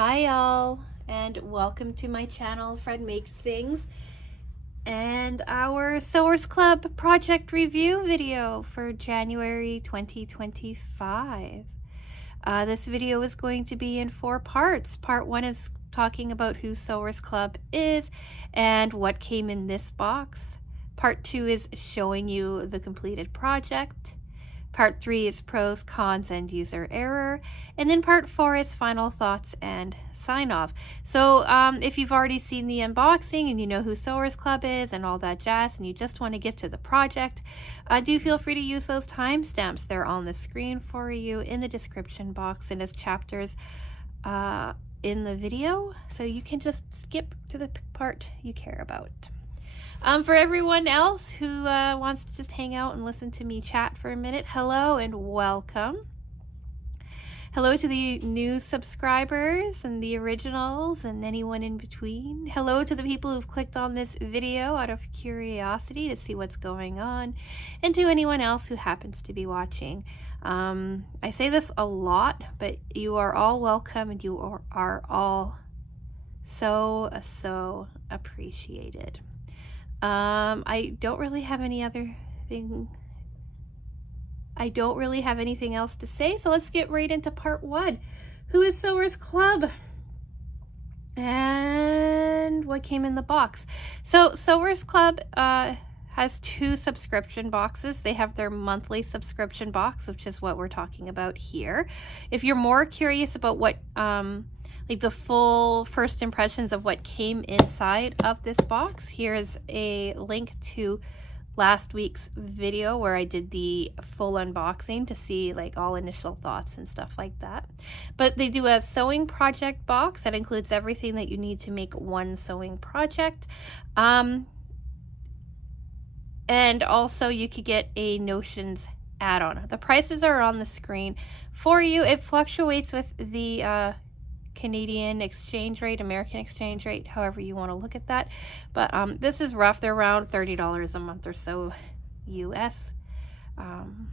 Hi all, and welcome to my channel, Fred Makes Things, and our Sewers Club project review video for January 2025. This video is going to be in 4 parts. Part 1 is talking about who Sewers Club is and what came in this box. Part 2 is showing you the completed project. Part 3 is pros, cons, and user error. And then part 4 is final thoughts and sign off. So if you've already seen the unboxing and you know who Sewers Club is and all that jazz and you just want to get to the project, do feel free to use those timestamps. They're on the screen for you in the description box and as chapters in the video. So you can just skip to the part you care about. For everyone else who wants to just hang out and listen to me chat for a minute, hello and welcome. Hello to the new subscribers and the originals and anyone in between. Hello to the people who've clicked on this video out of curiosity to see what's going on, and to anyone else who happens to be watching. I say this a lot, but you are all welcome and you are all so appreciated. I don't really have anything else to say, so let's get right into part 1. Who is Sewers Club? And what came in the box? So Sewers Club has 2 subscription boxes. They have their monthly subscription box, which is what we're talking about here. If you're more curious about what like the full first impressions of what came inside of this box, here's a link to last week's video where I did the full unboxing to see like all initial thoughts and stuff like that. But they do a sewing project box that includes everything that you need to make one sewing project. And also you could get a Notions add-on. The prices are on the screen for you. It fluctuates with the Canadian exchange rate, American exchange rate, however you want to look at that. But this is rough. They're around $30 a month or so US. And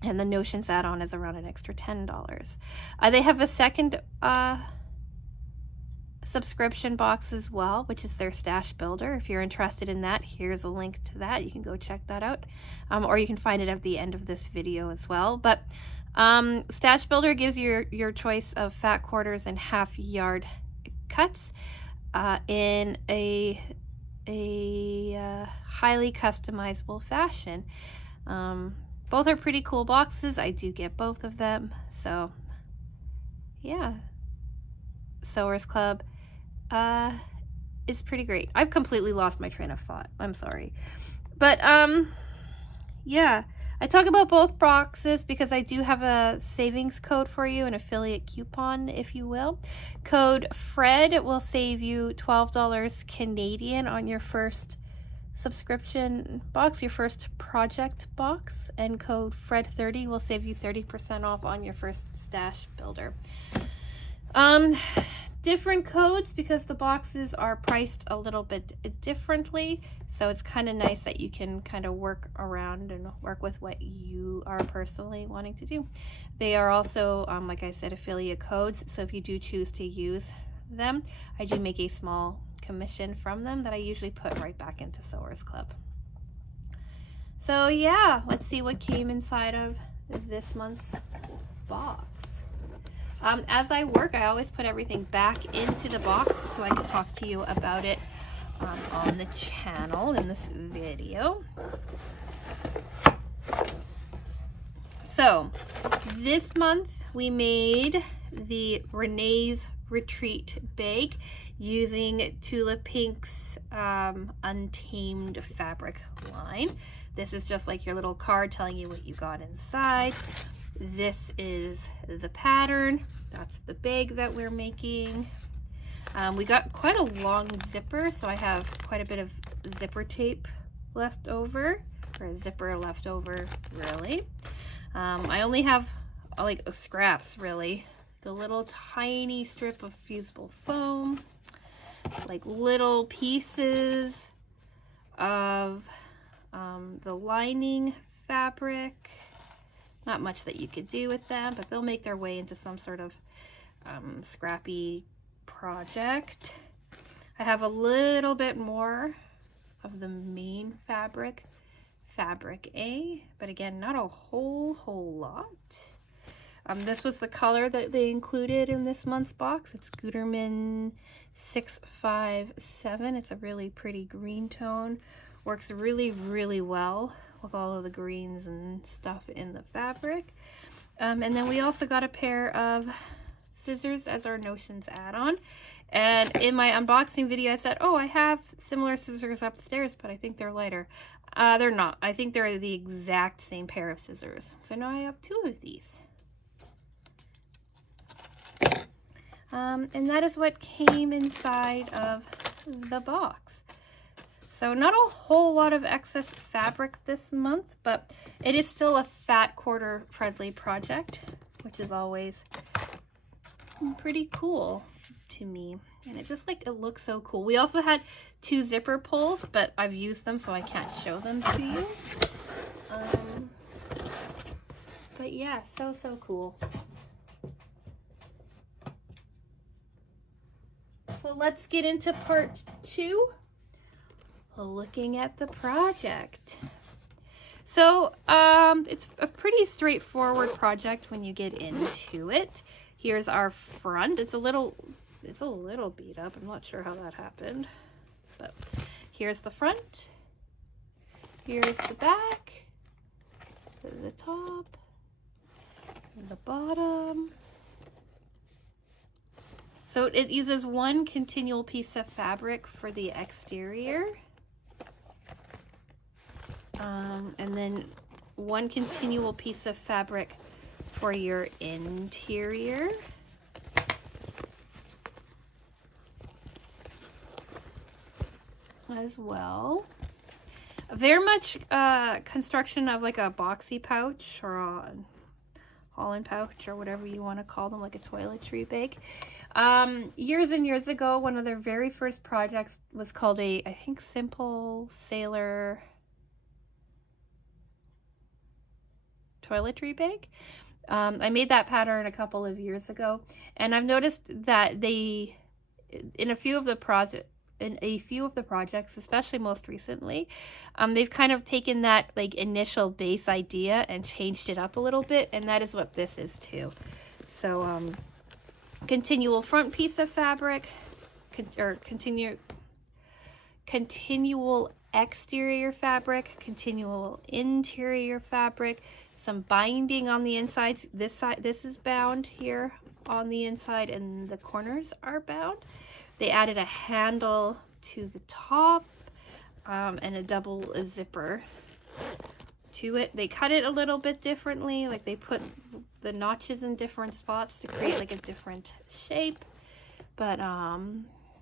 the Notions add-on is around an extra $10. They have a second subscription box as well, which is their Stash Builder. If you're interested in that, here's a link to that. You can go check that out. Or you can find it at the end of this video as well. But Stash Builder gives you your choice of fat quarters and half yard cuts in a highly customizable fashion. Both are pretty cool boxes. I do get both of them. So yeah, Sewers Club is pretty great. I've completely lost my train of thought. I'm sorry. But yeah. I talk about both boxes because I do have a savings code for you, an affiliate coupon, if you will. Code FRED will save you $12 Canadian on your first subscription box, your first project box, and code FRED30 will save you 30% off on your first Stash Builder. Different codes because the boxes are priced a little bit differently, so it's kind of nice that you can kind of work around and work with what you are personally wanting to do. They are also, like I said, affiliate codes, so if you do choose to use them, I do make a small commission from them that I usually put right back into Sewers Club. So yeah, let's see what came inside of this month's box. As I work, I always put everything back into the box so I can talk to you about it on the channel in this video. So this month we made the Renee's Retreat bag using Tula Pink's Untamed fabric line. This is just like your little card telling you what you got inside. This is the pattern. That's the bag that we're making. We got quite a long zipper, so I have quite a bit of zipper tape left over, or a zipper left over, really. I only have like scraps, really. A little tiny strip of fusible foam, like little pieces of the lining fabric. Not much that you could do with them, but they'll make their way into some sort of scrappy project. I have a little bit more of the main fabric A, but again, not a whole lot. This was the color that they included in this month's box. It's Gutermann 657. It's a really pretty green tone. Works really well with all of the greens and stuff in the fabric. And then we also got a pair of scissors as our Notions add-on. And in my unboxing video, I said, oh, I have similar scissors upstairs, but I think they're lighter. They're not. I think they're the exact same pair of scissors. So now I have 2 of these. And that is what came inside of the box. So not a whole lot of excess fabric this month, but it is still a fat quarter friendly project, which is always pretty cool to me. And it just like, it looks so cool. We also had 2 zipper pulls, but I've used them, so I can't show them to you. But yeah, so cool. So let's get into part 2, looking at the project. So it's a pretty straightforward project when you get into it. Here's our front. It's a little beat up. I'm not sure how that happened, but here's the front. Here's the back, the top, and the bottom. So it uses 1 continual piece of fabric for the exterior, and then 1 continual piece of fabric for your interior. As well. Very much construction of like a boxy pouch or a Holland pouch or whatever you want to call them, like a toiletry bag. Years and years ago, one of their very first projects was called I think Simple Sailor toiletry bag. I made that pattern a couple of years ago, and I've noticed that they, in a few of the projects, especially most recently, they've kind of taken that like initial base idea and changed it up a little bit, and that is what this is too. So continual front piece of fabric, continual exterior fabric, continual interior fabric, some binding on the inside. This is bound here on the inside, and the corners are bound. They added a handle to the top and a double zipper to it. They cut it a little bit differently, like they put the notches in different spots to create like a different shape, but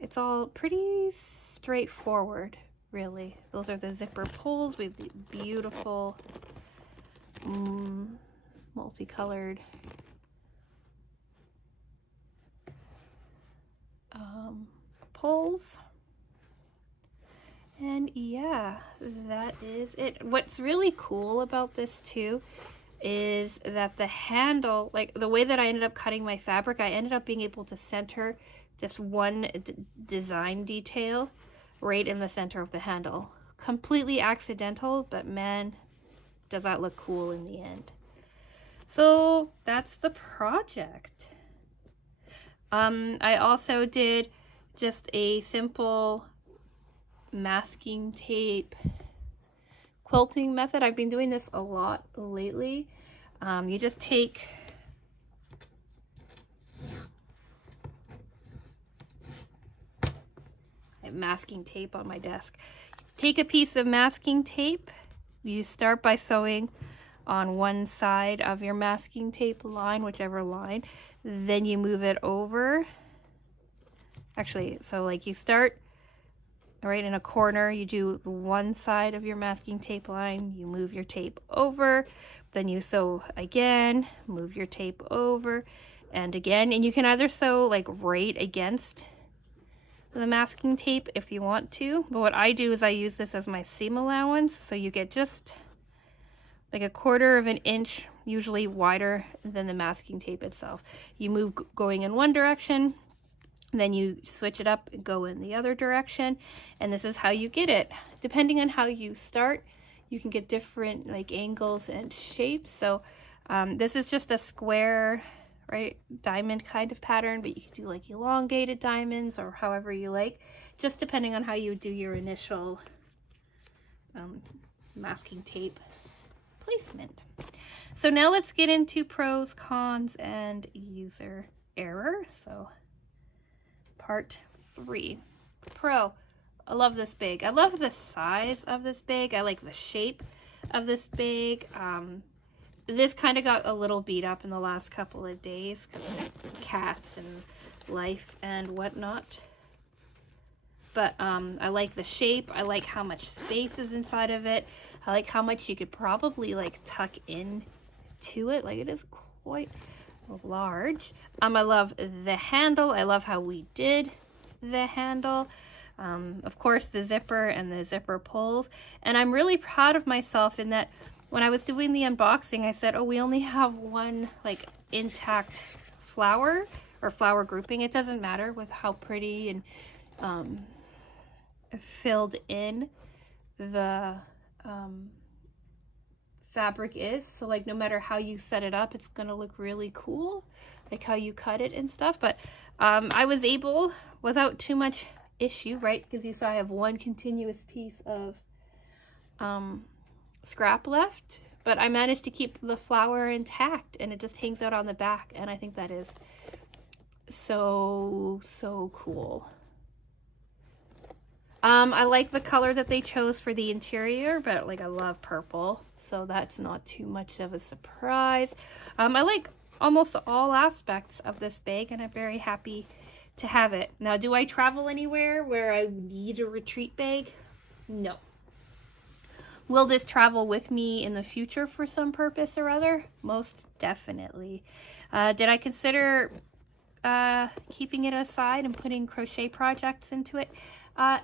it's all pretty straightforward, really. Those are the zipper pulls. We have the beautiful multicolored pulls. And yeah, that is it. What's really cool about this too is that the handle, like the way that I ended up cutting my fabric, I ended up being able to center just one design detail right in the center of the handle. Completely accidental, but man, does that look cool in the end. So that's the project. I also did just a simple masking tape quilting method. I've been doing this a lot lately. You just take masking tape on my desk. Take a piece of masking tape. You start by sewing on one side of your masking tape line, whichever line, then you move it over. Actually, so like you start right in a corner, you do one side of your masking tape line, you move your tape over, then you sew again, move your tape over, and again, and you can either sew like right against the masking tape if you want to, but what I do is I use this as my seam allowance, so you get just like 1/4 of an inch usually wider than the masking tape itself. You move going in one direction, then you switch it up and go in the other direction, and this is how you get it. Depending on how you start, you can get different like angles and shapes. So this is just a square, right, diamond kind of pattern, but you can do like elongated diamonds or however you like, just depending on how you do your initial masking tape placement. So now let's get into pros, cons, and user error. So part 3. Pro. I love this bag. I love the size of this bag. I like the shape of this bag. This kind of got a little beat up in the last couple of days because of cats and life and whatnot. But I like the shape. I like how much space is inside of it. I like how much you could probably like tuck in to it. Like, it is quite large. I love the handle. I love how we did the handle. Of course, the zipper and the zipper pulls. And I'm really proud of myself in that when I was doing the unboxing, I said, oh, we only have one like intact flower or flower grouping. It doesn't matter with how pretty and filled in the fabric is. So like no matter how you set it up, it's gonna look really cool, like how you cut it and stuff. But I was able, without too much issue, right, because you saw I have one continuous piece of scrap left, but I managed to keep the flower intact, and it just hangs out on the back, and I think that is so cool. I like the color that they chose for the interior, but like I love purple, so that's not too much of a surprise. I like almost all aspects of this bag, and I'm very happy to have it. Now, do I travel anywhere where I need a retreat bag? No. Will this travel with me in the future for some purpose or other? Most definitely. Did I consider keeping it aside and putting crochet projects into it?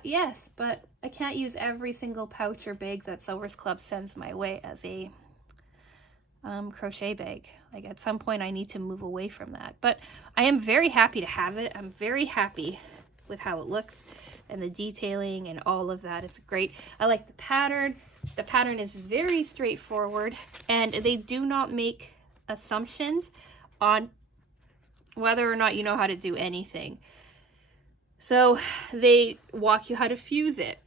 Yes, but I can't use every single pouch or bag that Sewers Club sends my way as a crochet bag. Like at some point I need to move away from that, but I am very happy to have it. I'm very happy with how it looks and the detailing and all of that. It's great. I like the pattern. The pattern is very straightforward, and they do not make assumptions on whether or not you know how to do anything. So they walk you how to fuse it.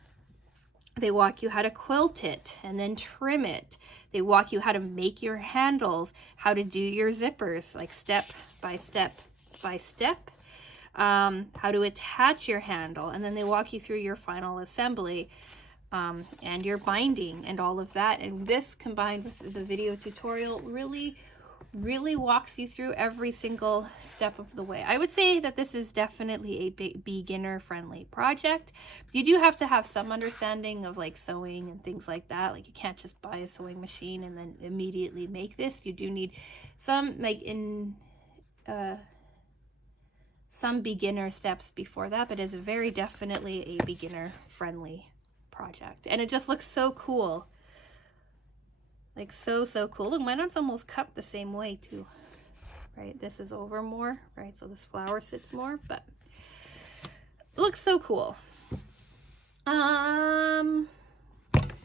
They walk you how to quilt it and then trim it. They walk you how to make your handles, how to do your zippers, like step by step by step, how to attach your handle, and then they walk you through your final assembly and your binding and all of that. And this combined with the video tutorial really walks you through every single step of the way. I would say that this is definitely a beginner friendly project. You do have to have some understanding of like sewing and things like that. Like you can't just buy a sewing machine and then immediately make this. You do need some some beginner steps before that, but it's very definitely a beginner friendly project. And it just looks so cool. Like so cool. Look, my arm's almost cut the same way too, right? This is over more, right? So this flower sits more, but it looks so cool.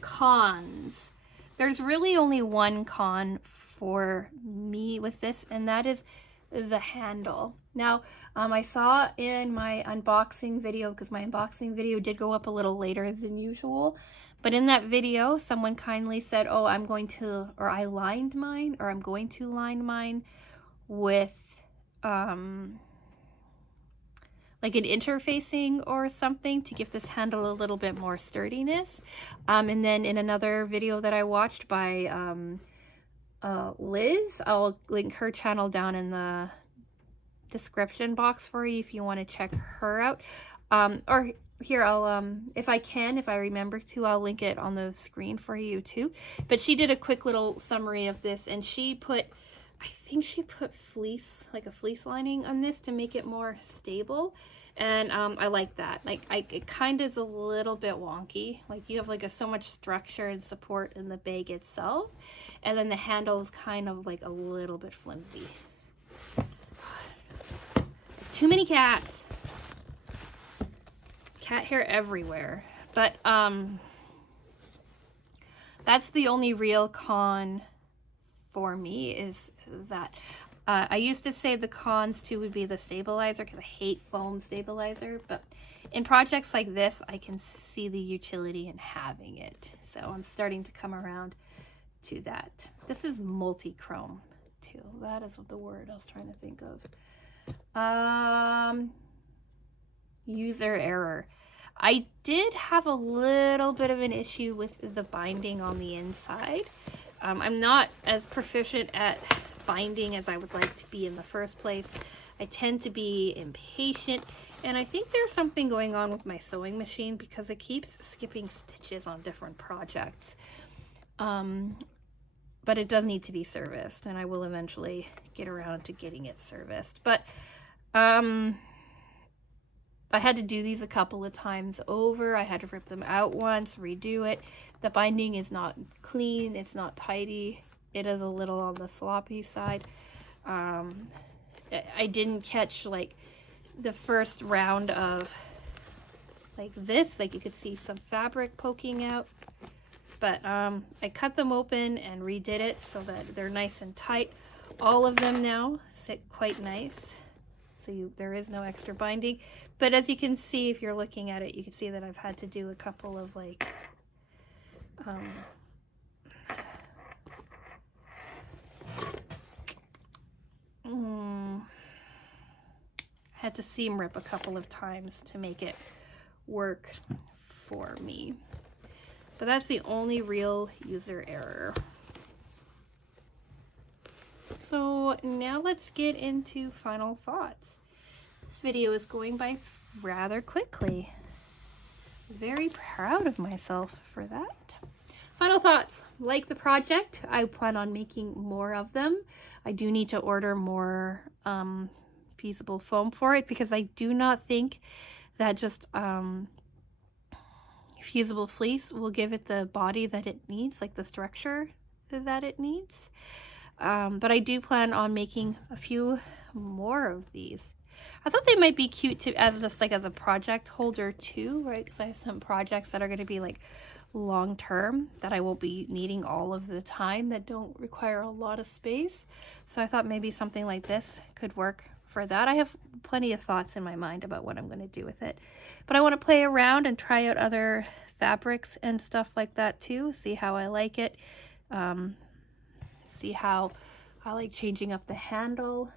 Cons. There's really only one con for me with this, and that is the handle. Now, I saw in my unboxing video, because my unboxing video did go up a little later than usual, but in that video, someone kindly said, oh, I lined mine, or I'm going to line mine with like an interfacing or something to give this handle a little bit more sturdiness. And then in another video that I watched by Liz, I'll link her channel down in the description box for you if you want to check her out. Or here, I'll if I remember to, I'll link it on the screen for you too. But she did a quick little summary of this, and she put, I think she put fleece, like a fleece lining on this to make it more stable. And I like that. Like, it kind of is a little bit wonky. Like, you have like so much structure and support in the bag itself, and then the handle is kind of like a little bit flimsy. Too many cats. Cat hair everywhere. But that's the only real con for me, is that I used to say the cons too would be the stabilizer, because I hate foam stabilizer, but in projects like this I can see the utility in having it, so I'm starting to come around to that. This is multi-chrome too. That is the word I was trying to think of. User error. I did have a little bit of an issue with the binding on the inside. I'm not as proficient at binding as I would like to be in the first place. I tend to be impatient, and I think there's something going on with my sewing machine because it keeps skipping stitches on different projects. But it does need to be serviced, and I will eventually get around to getting it serviced. But I had to do these a couple of times over. I had to rip them out once, redo it. The binding is not clean, it's not tidy. It is a little on the sloppy side. I didn't catch like the first round of like this, like you could see some fabric poking out. But I cut them open and redid it so that they're nice and tight. All of them now sit quite nice. So there is no extra binding. But as you can see, if you're looking at it, you can see that I've had to do a couple of like had to seam rip a couple of times to make it work for me. But that's the only real user error. So now let's get into final thoughts. This video is going by rather quickly. Very proud of myself for that. Final thoughts. Like the project. I plan on making more of them. I do need to order more fusible foam for it, because I do not think that just fusible fleece will give it the body that it needs, like the structure that it needs. But I do plan on making a few more of these. I thought they might be cute to as just like as a project holder too, right? Because I have some projects that are going to be like long term that I won't be needing all of the time, that don't require a lot of space. So I thought maybe something like this could work for that. I have plenty of thoughts in my mind about what I'm going to do with it, but I want to play around and try out other fabrics and stuff like that too, see how I like it, see how I like changing up the handle,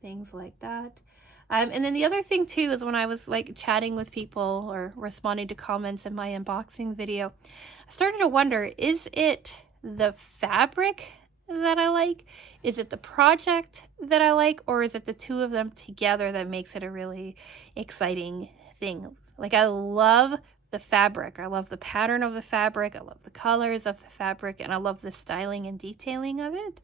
things like that. And then the other thing too is when I was like chatting with people or responding to comments in my unboxing video, I started to wonder, is it the fabric that I like? Is it the project that I like? Or is it the two of them together that makes it a really exciting thing? Like, I love the fabric. I love the pattern of the fabric. I love the colors of the fabric, and I love the styling and detailing of it.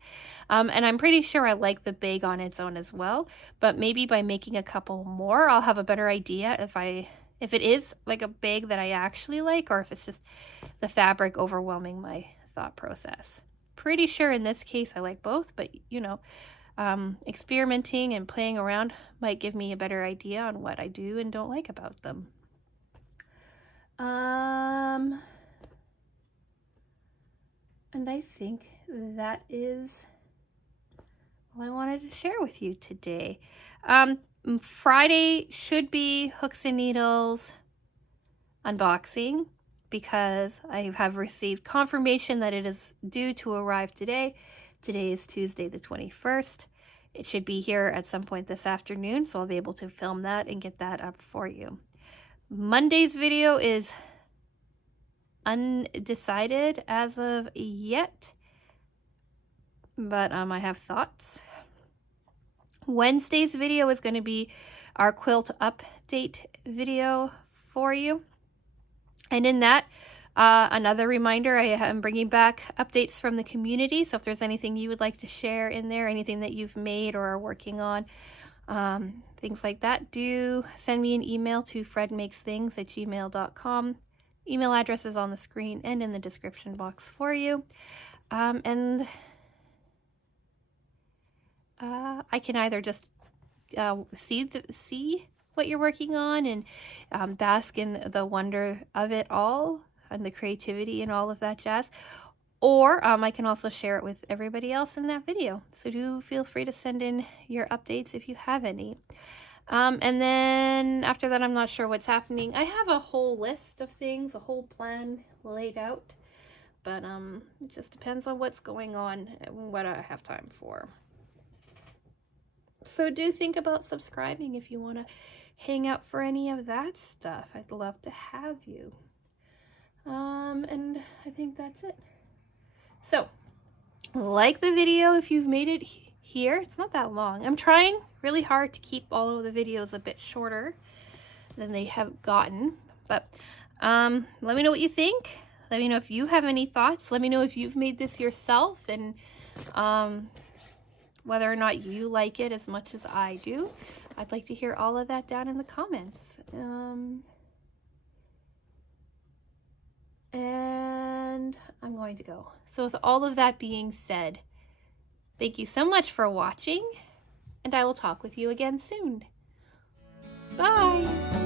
And I'm pretty sure I like the bag on its own as well, but maybe by making a couple more, I'll have a better idea if it is like a bag that I actually like, or if it's just the fabric overwhelming my thought process. Pretty sure in this case I like both, but you know, experimenting and playing around might give me a better idea on what I do and don't like about them. And I think that is all I wanted to share with you today. Friday should be Hooks and Needles unboxing, because I have received confirmation that it is due to arrive today. Today is Tuesday the 21st. It should be here at some point this afternoon, so I'll be able to film that and get that up for you. Monday's video is undecided as of yet, but I have thoughts. Wednesday's video is going to be our quilt update video for you. And in that, another reminder, I am bringing back updates from the community. So if there's anything you would like to share in there, anything that you've made or are working on, things like that, do send me an email to fredmakesthings@gmail.com. Email address is on the screen and in the description box for you. And I can either just see what you're working on and bask in the wonder of it all and the creativity and all of that jazz, or I can also share it with everybody else in that video. So do feel free to send in your updates if you have any. And then after that, I'm not sure what's happening. I have a whole list of things, a whole plan laid out, but it just depends on what's going on and what I have time for. So do think about subscribing if you want to hang out for any of that stuff. I'd love to have you. And I think that's it. So like the video if you've made it here. It's not that long. I'm trying really hard to keep all of the videos a bit shorter than they have gotten, but let me know what you think. Let me know if you have any thoughts. Let me know if you've made this yourself and whether or not you like it as much as I do. I'd like to hear all of that down in the comments. And I'm going to go. So with all of that being said, thank you so much for watching, and I will talk with you again soon. Bye!